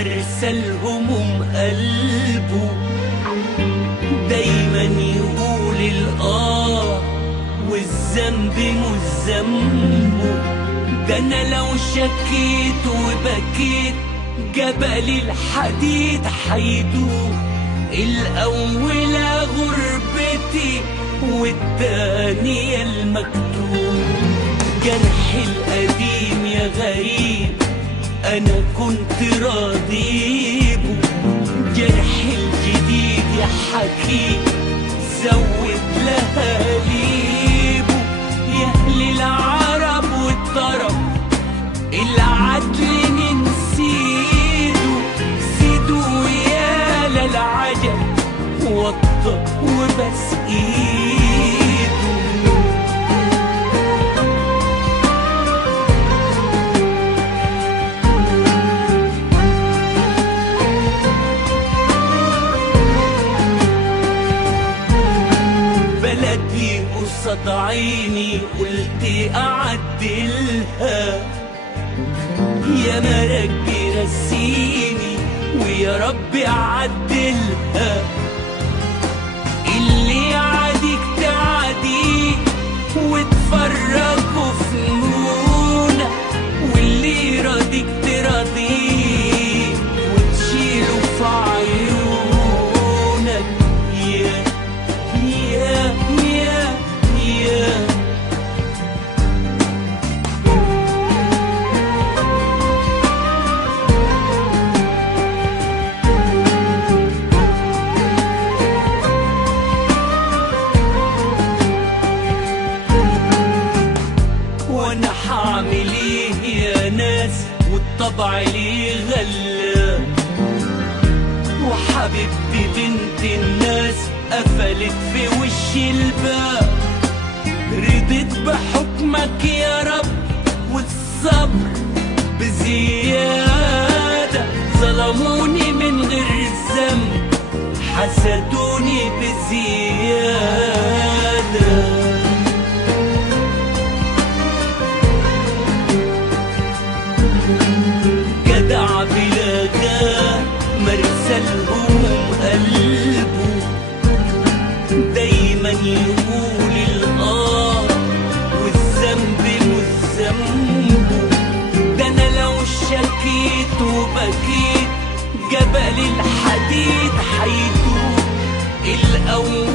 مرسى الهموم قلبه، دايما يقول الآه والذنب مش ذنبه. ده انا لو شكيت وبكيت جبل الحديد حيدوب. الأولى غربتي والتانية المكتوب. جرحي القديم يا غريب أنا كنت راضيبه، جرحي الجديد يا حكيم زود لهاليبه. يا أهل العرب والطرب العدل ننسيده، سيدوا يا للعجب وطى وبس ايده. بلدي قصاد عيني قلت اعدلها، يا مربي رسيني ويا ربي عدلها. اللي عاديك تعديه وتفرجوا فنونة، واللي راضيك تراضيه وتشيله في عيونك. يا يا يا يا وانا حاعمل ايه يا ناس والطبع ليه غلاب. وحبيبتي بنت الناس قفلت في وشي الباب. رضيت بحكمك يا رب والصبر بزيادة، ظلموني من غير ذنب حسدوني بزيادة. جدع بلا جاه مرسى الهموم قلبه، دايما يقول الآه والذنب مش ذنبه. ده انا لو شكيت وبكيت جبل الحديد حيدوب. الأول